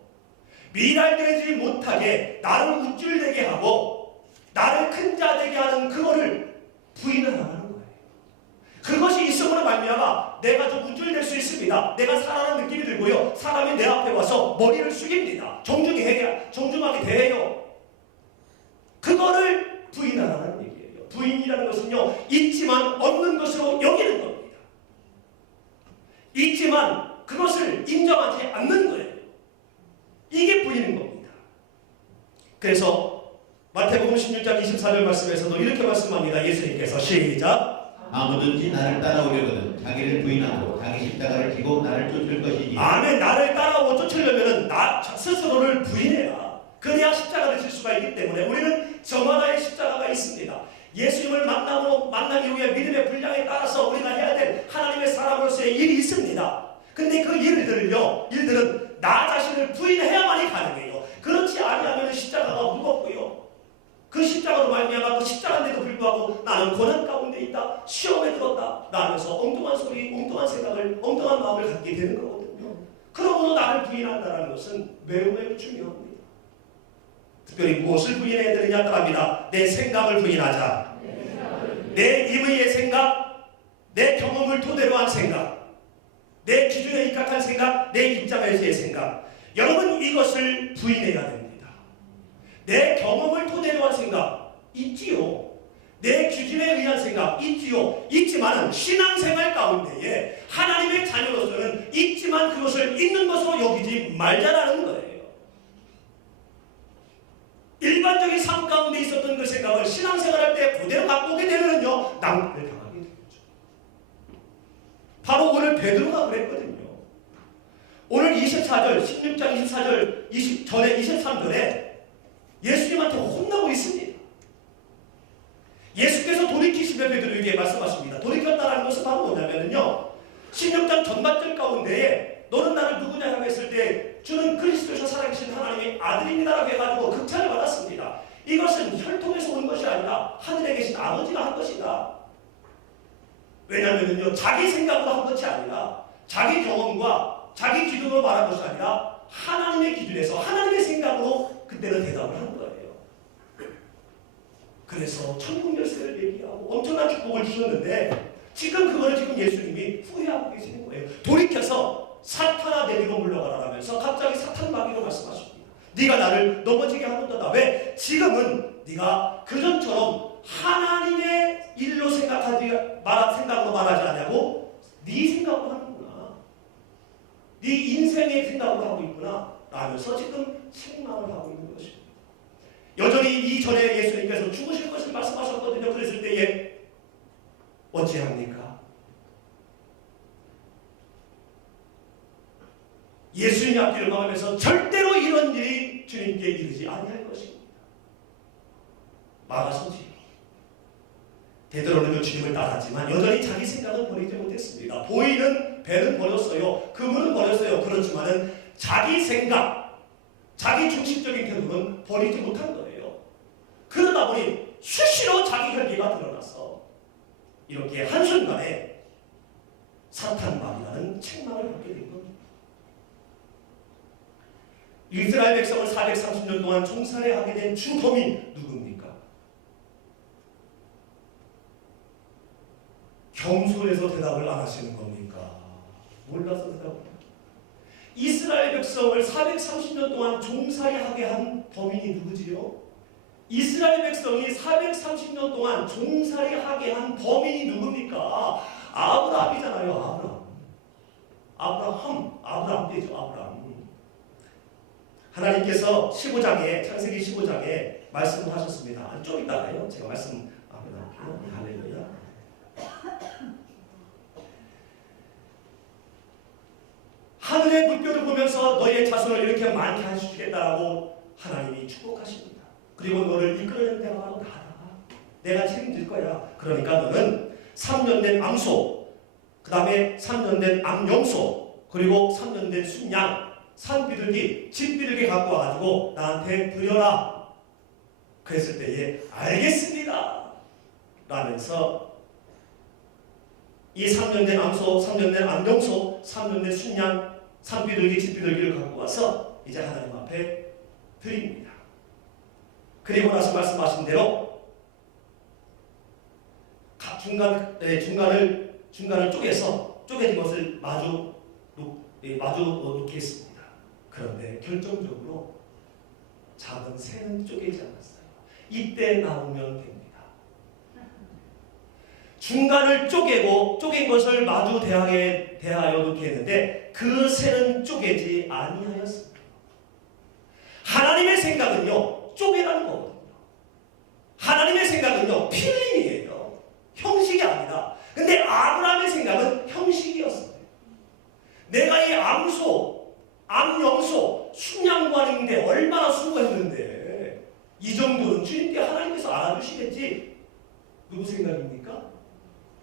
미랄되지 못하게 나를 우쭐대게 하고 나를 큰 자 되게 하는 그거를 부인하라는 거예요. 그것이 있음으로 말미암아 내가 좀 우쭐댈 수 있습니다. 내가 살아가는 느낌이 들고요. 사람이 내 앞에 와서 머리를 숙입니다. 정중하게 대해요. 그거를 부인하라는 얘기예요. 부인이라는 것은요, 있지만 없는 것으로 여기는 겁니다. 있지만 그것을 인정하지 않는 거예요. 이게 부인인 겁니다. 그래서 마태복음 16장 24절 말씀에서도 이렇게 말씀합니다. 예수님께서 시작. 아무든지 나를 따라오려거든 자기를 부인하고 자기 십자가를 지고 나를 쫓을 것이니. 아멘. 나를 따라오고 쫓으려면 나 스스로를 부인해라. 그래야 십자가를 질 수가 있기 때문에 우리는 저마다의 십자가가 있습니다. 예수님을 만나기 위해 믿음의 분량에 따라서 우리가 해야 될 하나님의 사람으로서의 일이 있습니다. 근데 그 일들은 나 자신을 부인해야만이 가능해요. 그렇지 아니하면 십자가가 무겁고요. 그 십자가로 말미암아 그 십자가인데도 불구하고 나는 고난 가운데 있다, 시험에 들었다 라면서 엉뚱한 소리, 엉뚱한 생각을, 엉뚱한 마음을 갖게 되는 거거든요. 그러고도 나를 부인한다는 것은 매우 중요합니다. 특별히 무엇을 부인해야 되느냐고 합니다. 내 생각을 부인하자. 내 임의의 생각, 내 경험을 토대로 한 생각, 내 기준에 입각한 생각, 내 입장에서의 생각. 여러분 이것을 부인해야 됩니다. 내 경험을 토대로 한 생각 있지요. 내 기준에 의한 생각 있지요. 있지만 신앙생활 가운데에 하나님의 자녀로서는 있지만 그것을 있는 것으로 여기지 말자라는 거예요. 일반적인 삶 가운데 있었던 그 생각을 신앙생활할 때 그대로 갖고 오게 되면요 낭패를 당하게 되죠. 바로 오늘 베드로가 그랬거든요. 오늘 24절 16장 24절 전에 23절에 예수님한테 혼나고 있습니다. 예수께서 돌이키시며 베드로에게 말씀하십니다. 돌이켰다는 것은 바로 뭐냐면요 16장 전반절 가운데에 너는 나를 누구냐라고 했을 때 주는 그리스도에서 살아계신 하나님의 아들입니다라고 해가지고 극찬을 받았습니다. 이것은 혈통에서 온 것이 아니라 하늘에 계신 아버지가 한 것이다. 왜냐하면요 자기 생각으로 한 것이 아니라 자기 경험과 자기 기준으로 말한 것이 아니라 하나님의 기준에서 하나님의 생각으로 그때는 대답을 한 거예요. 그래서 천국 열쇠를 얘기하고 엄청난 축복을 주셨는데 지금 그거를 지금 예수님이 후회하고 계시는 거예요. 돌이켜서 사탄아 내리로 물러가라 하면서 갑자기 사탄 마귀로 말씀하십니다. 네가 나를 넘어지게 하는도다. 왜? 지금은 네가 그전처럼 하나님의 일로 생각으로 말하지 않냐고 네 생각으로 하는구나. 네 인생의 생각으로 하고 있구나 라면서 지금 책망을 하고 있는 것입니다. 여전히 이전에 예수님께서 죽으실 것을 말씀하셨거든요. 그랬을 때에 어찌합니까? 예수님의 앞길을 막으면서 절대로 이런 일이 주님께 이르지 아니할 것입니다. 막아서지요. 베드로는 주님을 따랐지만 여전히 자기 생각은 버리지 못했습니다. 보이는 배는 버렸어요. 그물은 버렸어요. 그렇지만은 자기 생각, 자기 중심적인 태도는 버리지 못한 거예요. 그러다 보니 수시로 자기 혈기가 드러나서 이렇게 한순간에 사탄마귀라는 책망을 받게 된 겁니다. 이스라엘 백성을 430년 동안 종살이하게 된 주범이 누굽니까? 겸손해서 대답을 안 하시는 겁니까? 몰라서 대답을 합니다. 이스라엘 백성을 430년 동안 종살이하게 한 범인이 누구지요? 이스라엘 백성이 430년 동안 종살이하게 한 범인이 누굽니까? 아브라함이잖아요. 아브라함 되죠. 아브라함. 하나님께서 15장에 창세기 15장에 말씀을 하셨습니다. 좀 이따가요. 제가 말씀 앞에 나올게요. 할렐루야. 하늘의 물결을 보면서 너희의 자손을 이렇게 많게 하시겠다라고 하나님이 축복하십니다. 그리고 너를 이끌어내는 데가 바로 나다. 내가 책임질 거야. 그러니까 너는 3년 된 암소, 그 다음에 3년 된 암염소, 그리고 3년 된 순양, 산비둘기, 집비둘기 갖고 와가지고 나한테 드려라. 그랬을 때에 알겠습니다 라면서 이 3년 된 암소, 3년 된 암염소, 3년 된 순양, 산비둘기, 집비둘기를 갖고 와서 이제 하나님 앞에 드립니다. 그리고 나서 말씀하신 대로 중간을 쪼개진 것을 마주 놓겠습니다. 그런데 결정적으로 작은 새는 쪼개지 않았어요. 이때 나오면 됩니다. 중간을 쪼갠 것을 마주 대하여 놓게 했는데 그 새는 쪼개지 아니하였습니다. 하나님의 생각은요 쪼개라는 거거든요. 뭐예요? 필름이에요. 형식이 아니다. 근데 아브라함의 생각은 형식이었어요. 내가 이 암소, 암영소, 순양관인데 얼마나 수고했는데 이 정도는 주님께 하나님께서 알아주시겠지. 누구 생각입니까?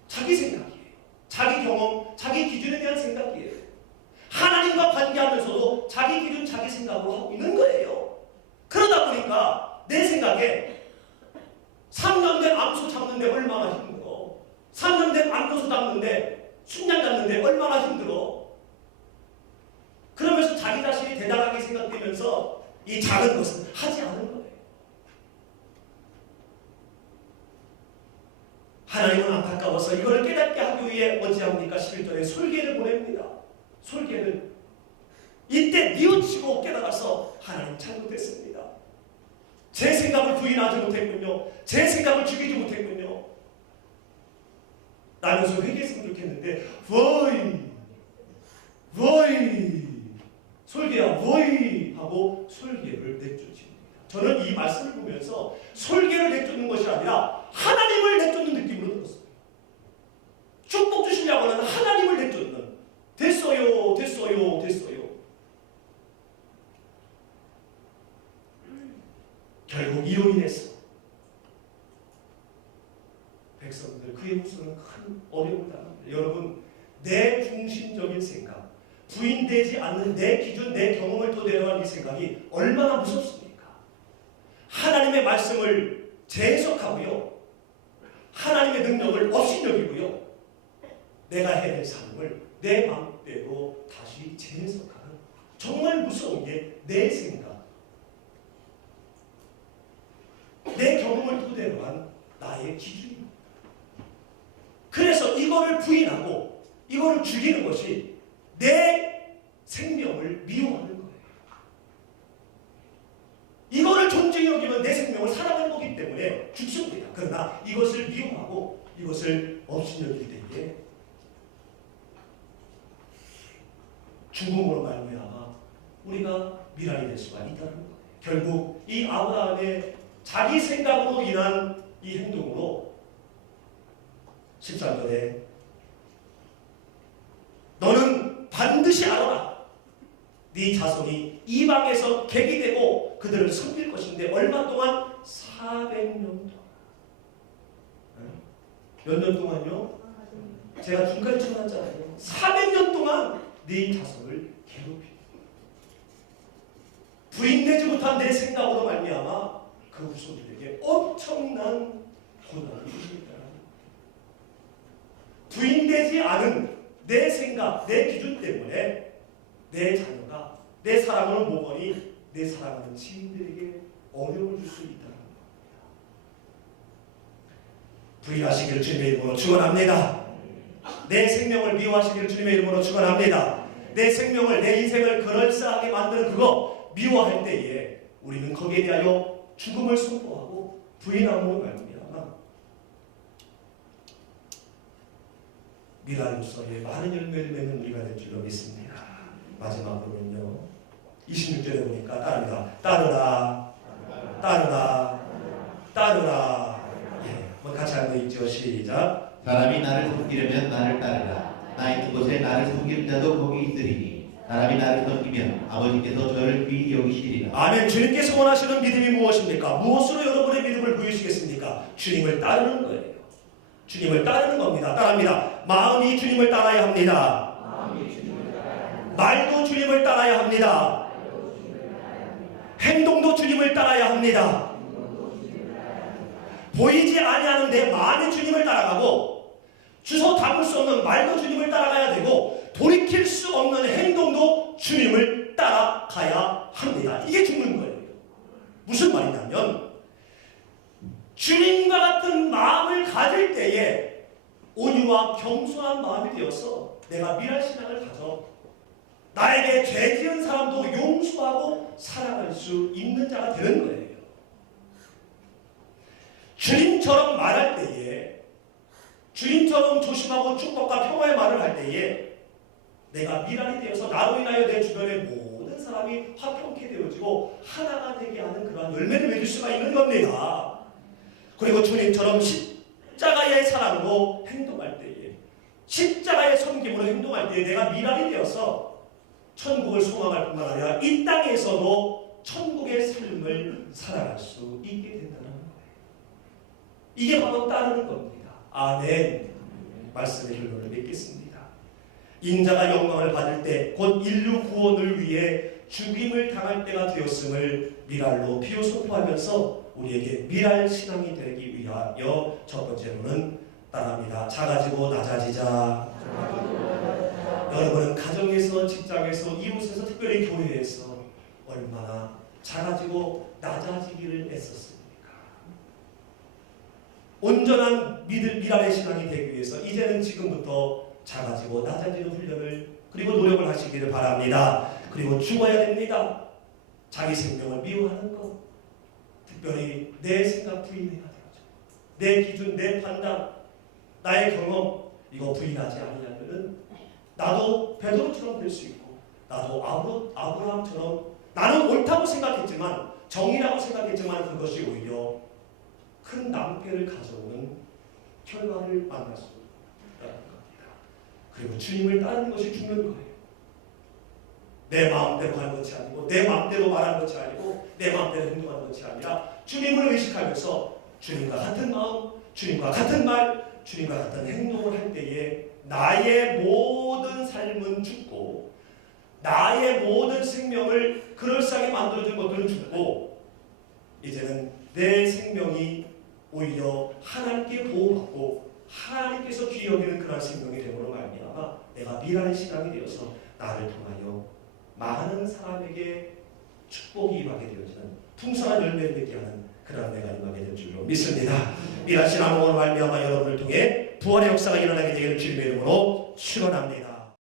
자기 생각이에요. 자기 경험, 자기 기준에 대한 생각이에요. 하나님과 관계하면서도 자기 기준, 자기 생각으로 하고 있는 거예요. 그러다 보니까 내 생각에 3년 된 암소 잡는데 얼마나 힘들어. 3년 된 암소수 잡는데, 순양 잡는데 얼마나 힘들어. 그러면서 자기 자신이 대단하게 생각되면서 이 작은 것은 하지 않은 거예요. 하나님은 안타까워서 이걸 깨닫게 하기 위해 어찌합니까? 11절에 솔개를 보냅니다. 솔개를. 이때 뉘우치고 깨달아서 하나님 잘못했습니다. 제 생각을 부인하지 못했군요. 제 생각을 죽이지 못했군요. 나면서 회개했으면 좋겠는데 워이 솔개야 워이 하고 솔개를 내쫓습니다. 저는 이 말씀을 보면서 솔개를 내쫓는 것이 아니라 하나님을 내쫓는 느낌으로 들었어요. 축복 주시려고 하는 하나님을 내쫓는 됐어요. 결국 이로 인해서 백성들 그의 목숨은 큰 어려움을 당합니다. 여러분, 내 중심적인 생각, 부인되지 않는 내 기준, 내 경험을 토대로 한 이 생각이 얼마나 무섭습니까? 하나님의 말씀을 재해석하고요, 하나님의 능력을 없이 여기고요, 내가 해야 될 삶을 내 마음대로 다시 재해석하는 정말 무서운 게 내 생각, 내 경험을 토대로 한 나의 기준입니다. 그래서 이거를 부인하고 이거를 죽이는 것이 내 생명을 미워하는 거예요. 이거를 존중히 여기면 내 생명을 사랑하는 거기 때문에 죽습니다. 그러나 이것을 미워하고 이것을 없이 여길 때에 죽음으로 말미암아 우리가 미랄이 될 수가 있다는 거예요. 결국 이 아브라함의 자기 생각으로 인한 이 행동으로 13절에 너는 반드시 알아라. 네 자손이 이방에서 객이 되고 그들을 섬길 것인데 얼마 동안? 400년 동안. 몇 년 동안요? 제가 중간에 쳐놨잖아요. 400년 동안 네 자손을 괴롭히고 부인되지 못한 내 생각으로 말미암아 그 후손들에게 엄청난 고난이 있다. 부인되지 않은 내 생각, 내 기준 때문에 내 자녀가 내 사랑하는 모건이 내 사랑하는 지인들에게 어려움을 줄 수 있다는 겁니다. 부인하시기를 주님의 이름으로 축원합니다. 내 생명을 미워하시기를 주님의 이름으로 축원합니다. 내 생명을, 내 인생을 그럴싸하게 만드는 그거 미워할 때에 우리는 거기에 대하여 죽음을 선포하고 부인함으로 말미암아 미랄로서의 많은 열매를 맺는 우리가 될 줄로 믿습니다. 마지막으로는요, 26절에 보니까 따르라. 같이 한번 읽죠. 시작. 사람이 나를 섬기려면 나를 따르라. 나 있는 곳에 나를 섬기는 자도 거기 있으리니 사람이 나를 섬기면 아버지께서 저를 귀히 여기시리라. 아멘. 주님께서 원하시는 믿음이 무엇입니까? 무엇으로 여러분의 믿음을 보이시겠습니까? 주님을 따르는 거예요. 주님을 따르는 겁니다. 따릅니다. 마음이 주님을 따라야 합니다. 말도 주님을 따라야 합니다. 행동도 주님을 따라야 합니다. 보이지 아니하는 내 마음이 주님을 따라가고 주소 담을 수 없는 말도 주님을 따라가야 되고 돌이킬 수 없는 행동도 주님을 따라가야 합니다. 이게 죽는 거예요. 무슨 말이냐면 주님과 같은 마음을 가질 때에 온유와 겸손한 마음이 되어서 내가 미랄신앙을 가져 나에게 죄 지은 사람도 용서하고 사랑할 수 있는 자가 되는 거예요. 주님처럼 말할 때에, 주님처럼 조심하고 축복과 평화의 말을 할 때에 내가 미랄이 되어서 나로 인하여 내 주변의 모든 사람이 화평케 되어지고 하나가 되게 하는 그러한 열매를 맺을 수가 있는 겁니다. 그리고 주님처럼 십자가의 사랑으로 행동할 때에, 십자가의 섬김으로 행동할 때에 내가 미랄이 되어서 천국을 소망할 뿐만 아니라 이 땅에서도 천국의 삶을 살아갈 수 있게 된다는 거예요. 이게 바로 따르는 겁니다. 아멘. 말씀의 결론을 맺겠습니다. 인자가 영광을 받을 때 곧 인류 구원을 위해 죽임을 당할 때가 되었음을 미랄로 비유선포하면서 우리에게 미랄 신앙이 되기 위하여 첫 번째로는 따라합니다. 작아지고 낮아지자. 여러분은 가정에서, 직장에서, 이웃에서, 특별히 교회에서 얼마나 작아지고 낮아지기를 애썼습니까? 온전한 미랄의 신앙이 되기 위해서 이제는 지금부터 작아지고 낮아지는 훈련을 그리고 노력을 하시기를 바랍니다. 그리고 죽어야 됩니다. 자기 생명을 미워하는 것, 특별히 내 생각 부인해야 되죠. 내 기준, 내 판단, 나의 경험 이거 부인하지 않으려면 나도 베드로처럼 될 수 있고, 나도 아브라함처럼 나는 옳다고 생각했지만, 정의라고 생각했지만 그것이 오히려 큰 낭패를 가져오는 결과를 만날 수 있다는 겁니다. 그리고 주님을 따르는 것이 중요한 거예요. 내 마음대로 하는 것이 아니고, 내 마음대로 말하는 것이 아니고, 내 마음대로 행동하는 것이 아니라 주님을 의식하면서 주님과 같은 마음, 주님과 같은 말, 주님과 같은 행동을 할 때에 나의 모든 삶은 죽고, 나의 모든 생명을 그럴싸하게 만들어준 것들은 죽고, 이제는 내 생명이 오히려 하나님께 보호받고 하나님께서 귀히 여기는 그런 생명이 되므로 말미암아 내가 미랄의 신앙이 되어서 나를 통하여 많은 사람에게 축복이 임하게 되어지는 풍성한 열매를 맺게 하는 그런 내가 임하게 될 줄로 믿습니다. 미랄 신앙으로 말미암아 여러분을 통해 부활의 역사가 일어나게 되기를 주님의 이름으로 축원합니다.